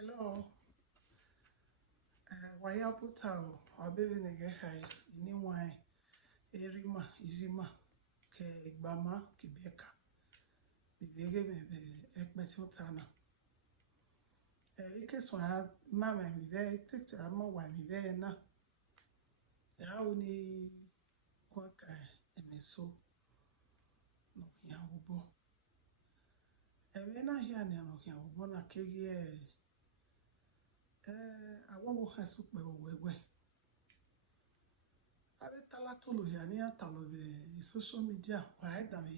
Hello, waya putao, abebe nege hai, ini wai, erima, izima, ke igbama, kibeka, bibege bebe, ekbeti utana. Ike swa mama mive, tete ama wa mive na, ya uni kwa emeso, no kia ubo. Na hia ni no kia ubo na kege awowo hasukpe owegwe abe tala tolo ya ni atalo be social media wa da me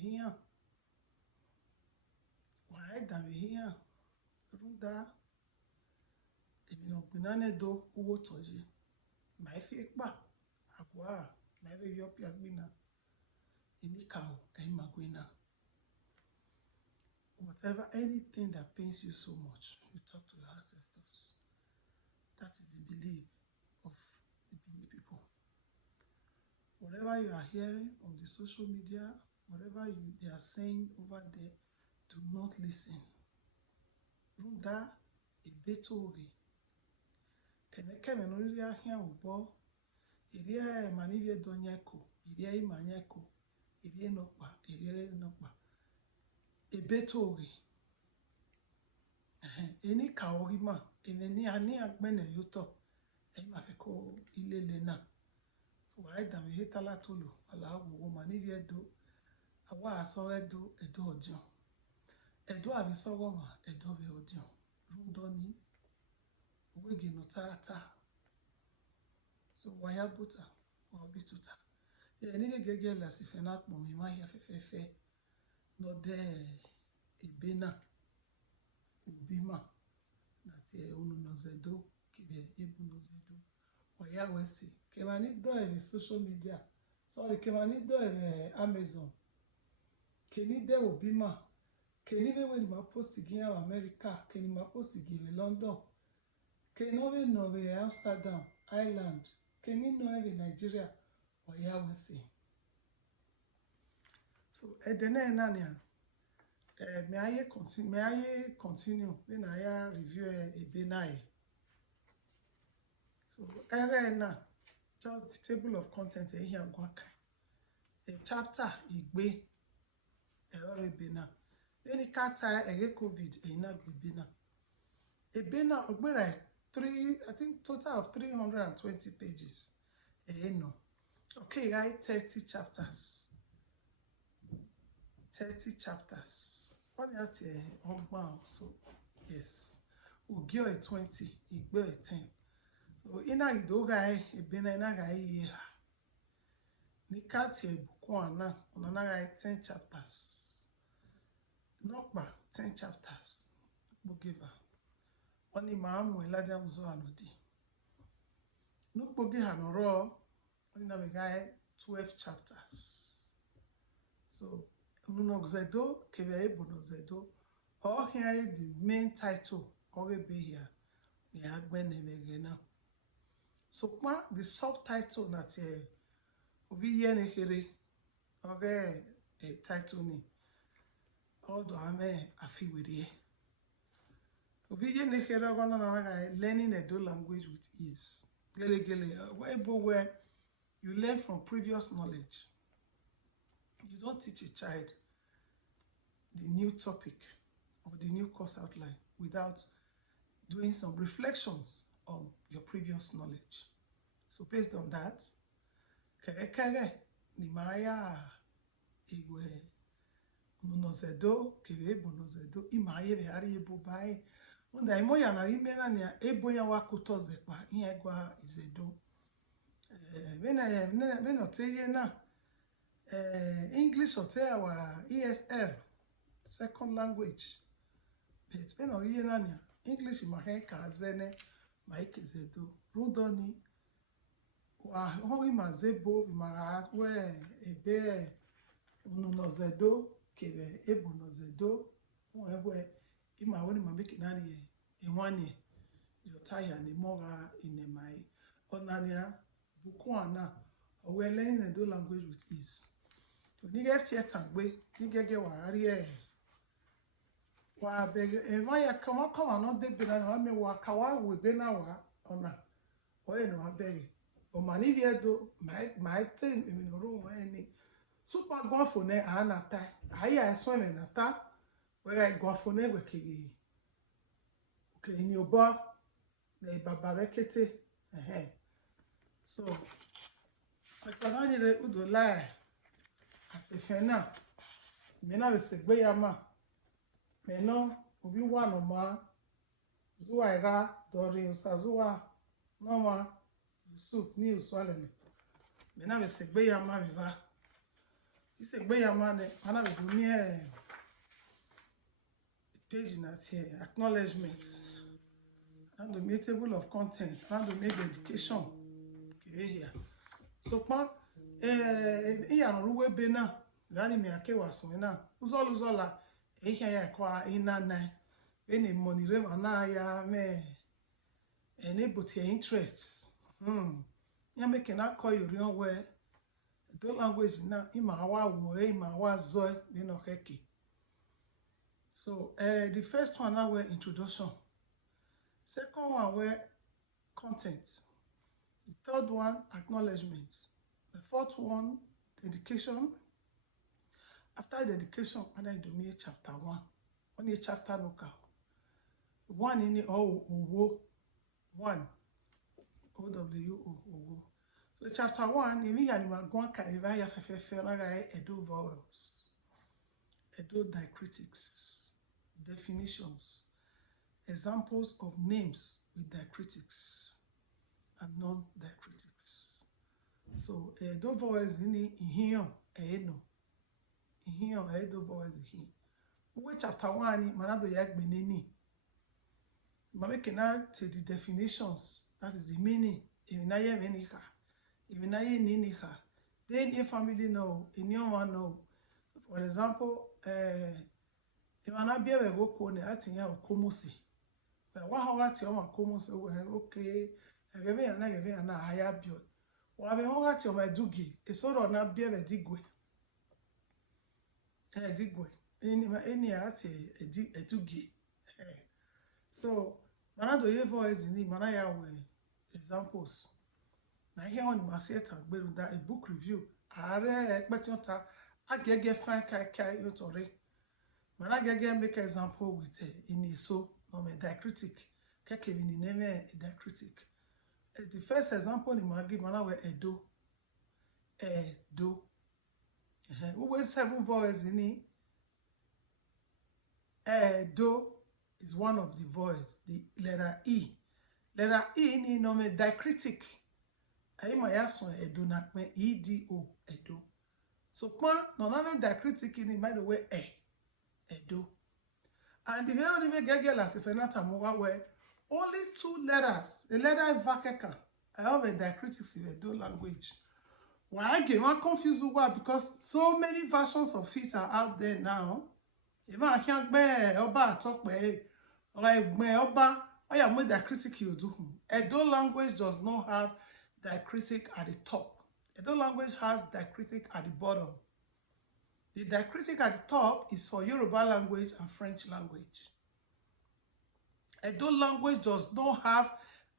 hia runda ebi no gbinane do owo toje ma fi pa agwa ma be yo pi agbina inika o magwina whatever anything that pains you so much you talk to your ancestors. That is the belief of the Bini people. Whatever you are hearing on the social media, whatever they are saying over there, do not listen. Runda ebetori. Keneke menori ahia ubo. Irie manivye donyeko. Irie imanyeko. Irie nokpa. Ebetori. Eni kaorima. Eneni ani agbene yuto ma fe ko ilele na wa da mi hetala tolu ala wo ma ni edo awa aso edo odio abi so go ma edo be odio rundo ni wege no tata so wa ya buta wa bituta ni gege la si fe na pon mi ma ya fe no de ebena ubima nati Ununozędo Kevbę Ebonozędo oya wesi kemani do social media kemani do Amazon keni de obima keni be when ma post again America keni ma post again London keni no be Amsterdam Ireland keni no be Nigeria oya wesi so edene nania may I continue when I review a benai. So just the table of contents here a chapter igbe bena. Any kata COVID bena. A bena ogbera I think total of 320 pages. No. Okay, right, 30 chapters. 30 chapters. What else so yes. Ugio 20, Igbe 10. So ina idoga ebena ina ga iya. Nikati bukwana onana ga 10 chapters. Nokba 10 chapters. Bogiva. Oni maamu elaja uzo anodi. Nukbogi hanoro oni na ga 12 chapters. So Ununozędo Kevbę Ebonozędo or here the main title or be here the agbenevegena. So the subtitle that obi yene here or a title ni odo ame afiwere. Obi yene here gonna learning Edo language with ease. Where you learn from previous knowledge. You don't teach a child the new topic or the new course outline without doing some reflections on your previous knowledge. So based on that, ni maya iwe Ununozędo Kevbę Ebonozędo imaye ve ari ebo bai unda imo ya na imena ni ebo ya wakutoze kwa ihe gwa izedo bena teye na English or our ESL second language but when or English ma ka zene ma ikezedo rudoni wa hori mazebo mara we ebe Ununozędo Kevbę Ebonozędo we ima woni ma make nani enwani yo tire ni mora inemai onania bukwana we learn Edo language with ease. Nige sietangbe nigege wa beg ema ya kama no de bena na me wa kawa we bena wa ona o e no abeg o mani viedo my time mi no ro wa ni super gofo ne anata aya so me nata we ga gofo ne we kege okay ni obo na baba bekete so atanani le udola asefena me na we segbe ya ma me no obi wa no ma zuwa ira dori usazuwa no ma Yusuf ni uswale me na we segbe ya ma viva isegbe ya ma ne ana we do ni page na here acknowledgement and the table of content and the make education okay here so pa iya ruwe be na gani mi akewa so na uzola ihe ya kwa inana eni monire mana ya me enable your interest ya make na call you real well the language na ima wa wo ima wa zo ni no keke so the first one now were introduction, second one were content, the third one acknowledgement, the fourth one dedication. After dedication, and I do me chapter 1. Only chapter no cow. One in the O 1 OWO. So chapter 1, if we had my guanca, if I have a edo vowels, edo diacritics, definitions, examples of names with diacritics and non-diacritics. So edo vowels in here, no. Here or edo vowels here. We chapter 1 manado yak benini. Mama can take the definitions, that is the meaning. Evinaye venika, evinaye ninika. Then a family know, in your one know. For example, if I not be able to go kone, I think I will come see. But what how at your come say, okay, I give it and I hire you. Or I be how at your my dugi, a sort of not be able to dig way. Digwe any ati a dugi. So manado ye voice in manaya we examples. Na here on my theater that a book review. Are ekpetiota agege fine kai yotore. Managege make example with in so no me diacritic. Keke in name a diacritic. The first example in my give manawe edo. We were 7 vowels in it. Do is one of the vowels, the letter E. Letter E ni nome diacritic. Ayi ma yason edo na me EDO edo. So kwa no na diacritic in by the way edo. And the very only gege la sefenata mo where only 2 letters. The letter vakeka. I have a diacritics in Edo language. Why again, I'm confused because so many versions of it are out there now. Even I can't bear oba talk by like me oba. I am with diacritic you do. Edo language does not have diacritic at the top. Edo language has diacritic at the bottom. The diacritic at the top is for Yoruba language and French language. Edo language does not have,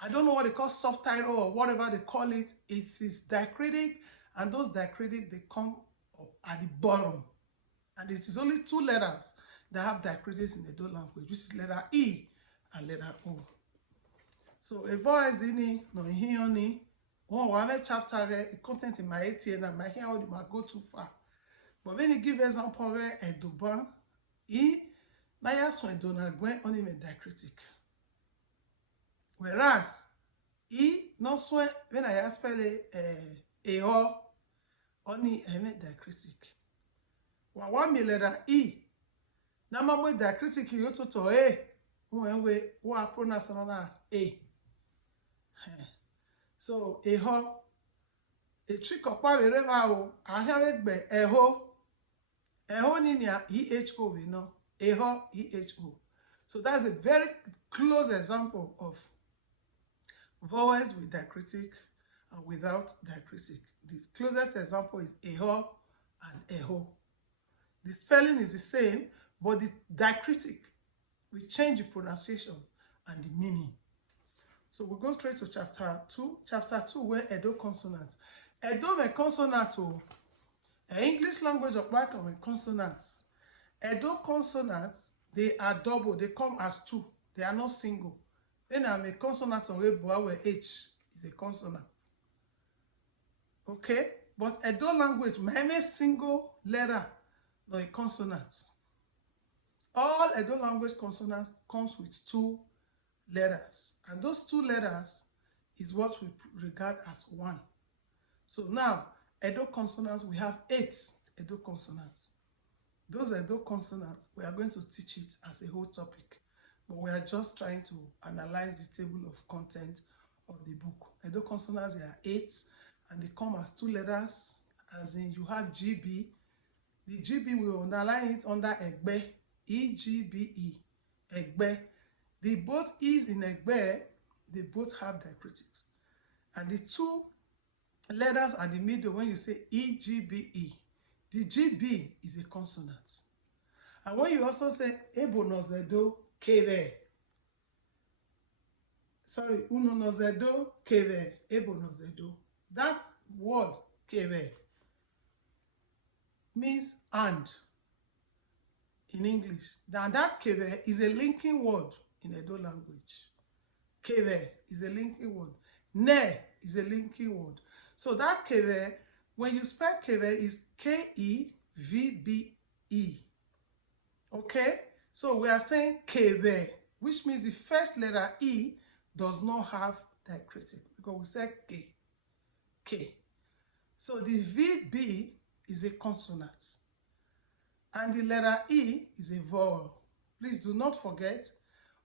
I don't know what they call subtitle or whatever they call it. It is diacritic. And those diacritic, they come up at the bottom. And it is only 2 letters that have diacritics in the Edo language, which is letter E and letter O. So a voice in no here only one chapter the content in my ATN and my here only might go too far. But when you give example Edo ban E na ya so Edo na gwen only me diacritic. Whereas E no so when I spell a only a diacritic. One letter E. Now, my diacritic you to A. When we pronounce as A. So, a trick of power wherever I have it by a ho ninia EHO, we know. EHO. So, that's a very close example of vowels with diacritic and without diacritic. The closest example is eho and eho. The spelling is the same, but the diacritic We change the pronunciation and the meaning. So we go straight to chapter 2. Chapter 2, where Edo consonants. Edo me consonant o. English language of black and consonants. Edo consonants, they are double. They come as two. They are not single. Then I'm a consonant on where H is a consonant. Okay? But Edo language, my single letter, no a consonant. All Edo language consonants comes with two letters. And those two letters is what we regard as one. So now, Edo consonants, we have 8 Edo consonants. Those Edo consonants, we are going to teach it as a whole topic. But we are just trying to analyze the table of content of the book. Edo consonants, there are 8, and they come as 2 letters, as in you have GB. The GB, we will underline it under Egbe, E-G-B-E, Egbe. The both E's in Egbe, they both have diacritics. And the 2 letters at the middle, when you say E-G-B-E, the GB is a consonant. And when you also say Ebonozędo, Kevbę, sorry, Ununozędo, Kevbę, Ebonozędo, that word Kevbę means and in English. Now that Kevbę is a linking word in Edo language. Kevbę is a linking word. Ne is a linking word. So that Kevbę, when you spell Kevbę, is K-E-V-B-E. Okay? So we are saying Kevbę, which means the first letter E does not have diacritic because we said K. K. So the VB is a consonant. And the letter E is a vowel. Please do not forget,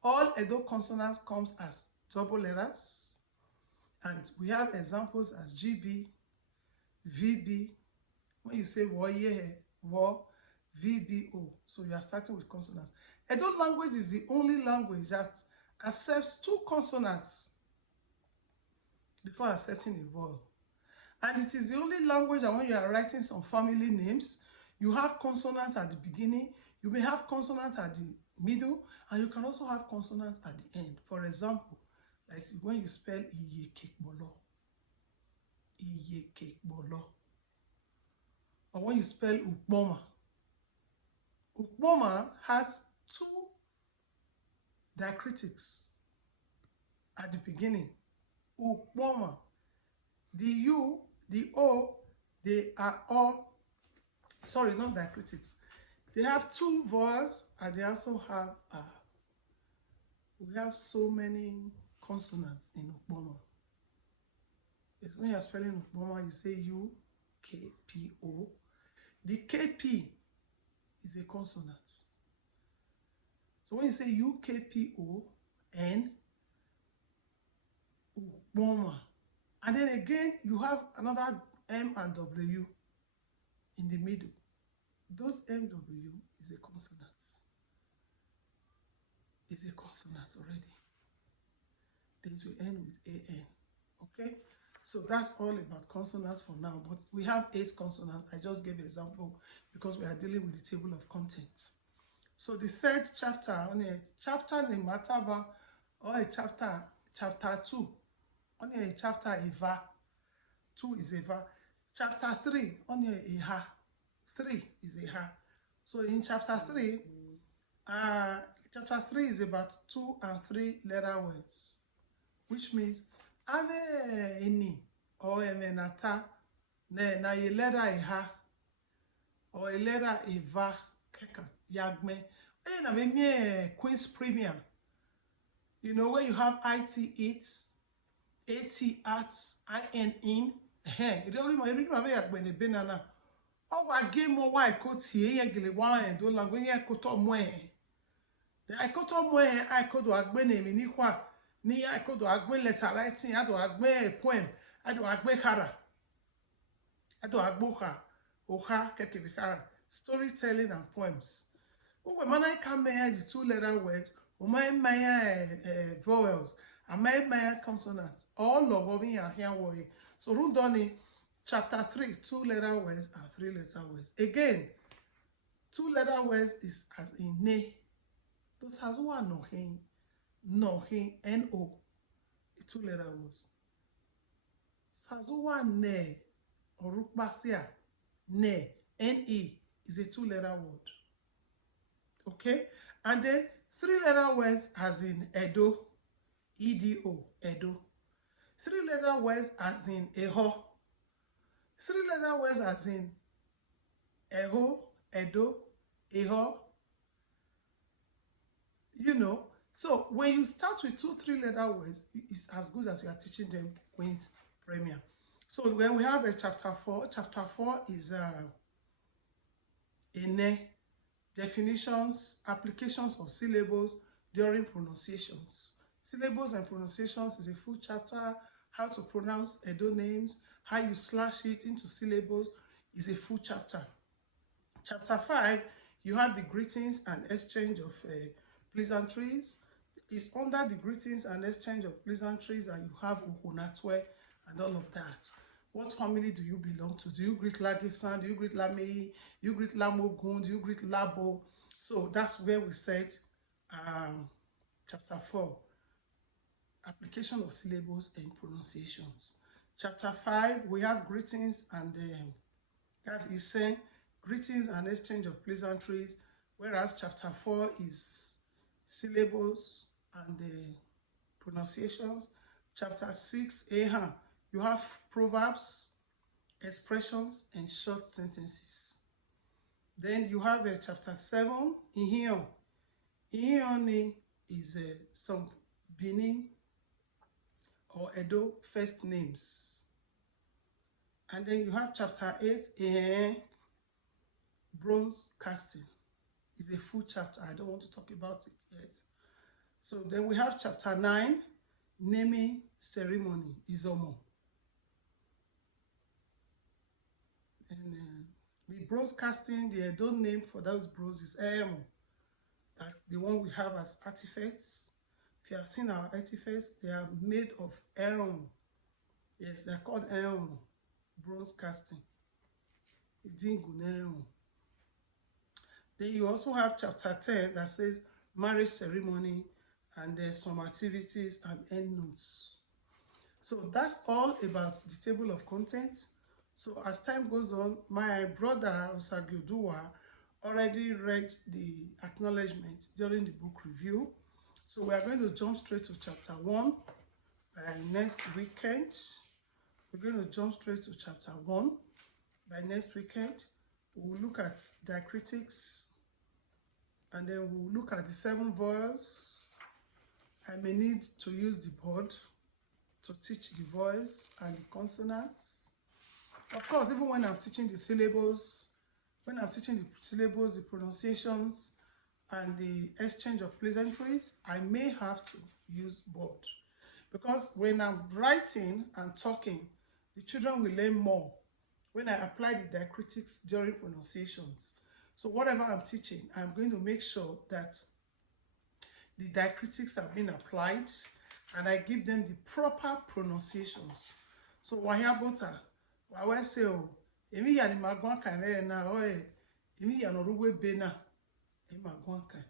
all Edo consonants comes as double letters. And we have examples as GB, VB. When you say wo, ye, wo, VBO. So you are starting with consonants. Edo language is the only language that accepts 2 consonants before accepting a vowel. And it is the only language that when you are writing some family names, you have consonants at the beginning, you may have consonants at the middle, and you can also have consonants at the end. For example, like when you spell Iyekekbolo, Iyekekbolo. Or when you spell Ukboma. Ukboma has 2 diacritics at the beginning. Ukboma. The U, the O, they are all, sorry, not diacritics. They have 2 vowels, and they also have, we have so many consonants in Ukboma. Yes, when you're spelling Ukboma, you say U, K, P, O. The KP is a consonant. So when you say U, K, P, O, N, Ukboma. And then again, you have another M and W in the middle. Those MW is a consonant. It's a consonant already. Then we end with AN. Okay? So that's all about consonants for now. But we have 8 consonants. I just gave an example because we are dealing with the table of content. So the 3rd chapter, on a chapter in Mataba, or a chapter 2. Only a chapter Eva. 2 is Eva. Chapter 3, only a ha. 3 is a ha. So in chapter 3, chapter 3 is about 2 and 3 letter words, which means ave any or emenata na a letter a ha or a letter Eva keka yagme. When you have a Queen's Premium, you know where you have IT eats. AT arts, IN in, it only my read when the banana. Oh, I gave more white coats here, gilly wine, and don't like when you could talk more. I could talk more, I could do a gwen in Niqua, near I could do a gwen letter writing, I do a gwen poem, I do a gwen hara, I do a boha, oha, kekevihara, storytelling and poems. Oh, when I come here, the 2 letter words, my vowels. I made my consonants, all of what we are here. So, Rundoni, chapter 3, 2 letter words and 3 letter words. Again, 2 letter words is as in ne. Those has one no, N-O, a two-letter words. Sazuwa ne, or rukbasia, ne, N-E, is a two-letter word. Okay? And then three-letter words as in Edo, E-D-O, Edo. Three-letter words as in Eho. Three-letter words as in Eho, Edo, Eho. You know, so when you start with 2 3-letter words, it's as good as you are teaching them Queen's Premier. So when we have a chapter 4 is Ene, definitions, applications of syllables during pronunciations. Syllables and pronunciations is a full chapter. How to pronounce Edo names, how you slash it into syllables is a full chapter. Chapter 5, you have the greetings and exchange of pleasantries. It's under the greetings and exchange of pleasantries, and you have Uhunatwe and all of that. What family do you belong to? Do you greet Lagisan? Do you greet Lamei? Do you greet Lamogun? Do you greet Labo? So that's where we said chapter 4, application of syllables and pronunciations. Chapter 5, we have greetings and that's Isen, greetings and exchange of pleasantries, whereas chapter 4 is syllables and pronunciations. Chapter 6, you have proverbs, expressions, and short sentences. Then you have chapter 7, Ihion. Ihion is some Benin or Edo first names. And then you have chapter 8, bronze casting. It's a full chapter. I don't want to talk about it yet. So then we have chapter 9, naming ceremony, Izomo. And the bronze casting, the Edo name for those bronze is Emo. That's the one we have as artifacts. If you have seen our artifacts, they are made of Emo. Yes, they're called Emo, bronze casting. Then you also have chapter 10 that says marriage ceremony, and there's some activities and endnotes. So that's all about the table of contents. So as time goes on, my brother Osagiodua already read the acknowledgement during the book review. So we are going to jump straight to chapter 1 by next weekend. We're going to jump straight to chapter 1 by next weekend. We'll look at diacritics, and then we'll look at the 7 vowels. I may need to use the board to teach the voice and the consonants. Of course, even when I'm teaching the syllables, the pronunciations, and the exchange of pleasantries, I may have to use board. Because when I'm writing and talking, the children will learn more when I apply the diacritics during pronunciations. So whatever I'm teaching, I'm going to make sure that the diacritics have been applied and I give them the proper pronunciations. So Wayabota, Wawe say, oh, Emi ya ni magwanka na oe, Emi ya no ruwe bena, magwanka.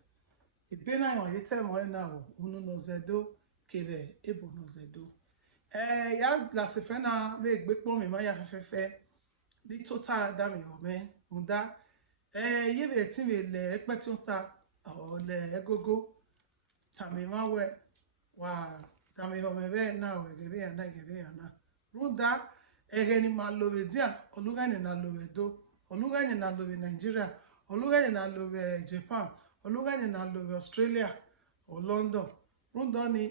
E bena yon yete mo na o, Ununozędo, Kevbę, Ebonozędo. Ya la se fe na ve gbekpo mi ma ya fefe. Li tota da mi o me, unda. Ye ve tin ve le ekpeti ota o le egogo. Tami ma we wa tami ho me ve na we gebe ya na. Runda egeni ma lowe dia, olugani na lowe do, olugani na lowe Nigeria, olugani na lowe Japan, olugani na lowe Australia or London. Runda ni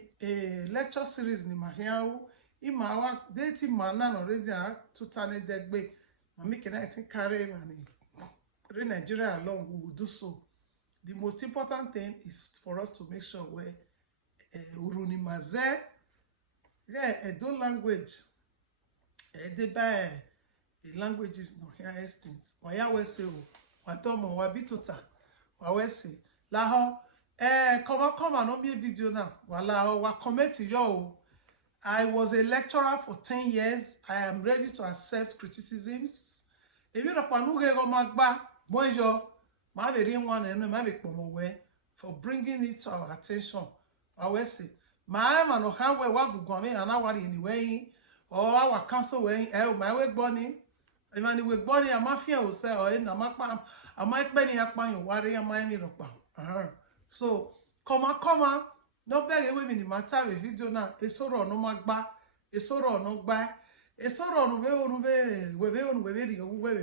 lecture series ni mahiawu. Ima wa date mana no already totally degbe. Mami can I think carry money. Re Nigeria alone, we will do so. The most important thing is for us to make sure we urunimaze Edo language. The language is no here extinct. Waya we say watomo wabitota. Wawe say laho come on me video now. Wala wa comment yo. I was a lecturer for 10 years. I am ready to accept criticisms. If you don't know magba, bonjour, ma very one and ma be pomowe. for bringing it to our attention. I will say, my man no how we wa gugu me and our anyway or our council way my way bonny. I mean we bonny a mafia will say or in a mapa I might benny up my worry and my little so come on. No beg away in the matter of video now. A sorrow no magba, a sorrow no buy, a sorrow no we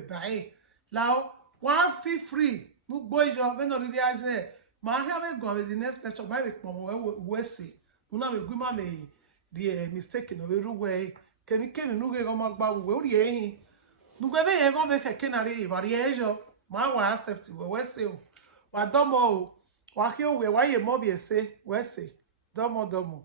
buy. Now, one feel free. Move boy job, when no really there. My have go with the next lecture by we see. Una we go me the mistake in the way. Can you no go magba we ye? No go be go make a canary variation. My wa accept we say. Wa domo. Why you mobi say we say domo